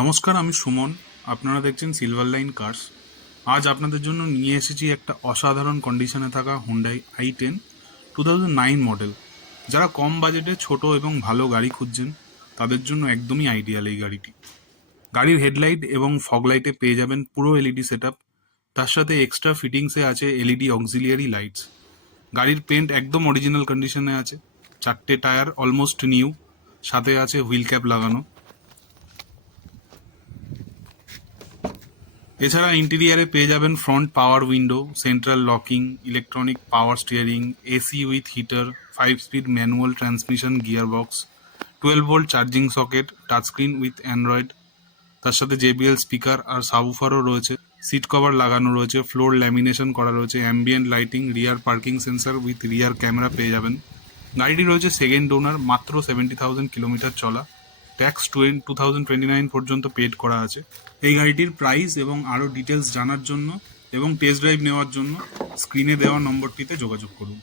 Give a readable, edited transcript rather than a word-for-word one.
নমস্কার, আমি সুমন। আপনারা দেখছেন সিলভার লাইন কার্স। আজ আপনাদের জন্য নিয়ে এসেছি একটা অসাধারণ কন্ডিশনে থাকা হুন্ডাই i10 2009 মডেল। যারা কম বাজেটে ছোট এবং ভালো গাড়ি খুঁজছেন তাদের জন্য একদমই আইডিয়াল এই গাড়িটি। গাড়ির হেডলাইট এবং ফগ লাইটে পেয়ে যাবেন পুরো এলইডি সেটআপ। তার সাথে এক্সট্রা ফিটিংসে আছে এলইডি অক্সিলিয়ারি লাইটস। গাড়ির পেন্ট একদম অরিজিনাল কন্ডিশনে আছে। চারটে টায়ার অলমোস্ট নিউ, সাথে আছে হুইল ক্যাপ লাগানো। এছাড়া ইন্টেরিয়ারে পেয়ে যাবেন front power window, central locking, electronic power steering, AC with heater, 5 speed manual transmission gearbox, 12 volt charging socket, touchscreen with Android. তার সাথে জেবিএল স্পিকার আর সাবউফারও রয়েছে। সিট কভার লাগানো রয়েছে, ফ্লোর ল্যামিনেশন করা রয়েছে, ambient lighting, rear parking sensor with rear camera পেয়ে যাবেন। গাড়িটি রয়েছে সেকেন্ড ওনার, মাত্র 70,000 কিলোমিটার চলা। ট্যাক্স 2029 পর্যন্ত পেড করা আছে। এই গাড়িটির প্রাইস এবং আরও ডিটেলস জানার জন্য এবং টেস্ট ড্রাইভ নেওয়ার জন্য স্ক্রিনে দেওয়া নম্বরটিতে যোগাযোগ করুন।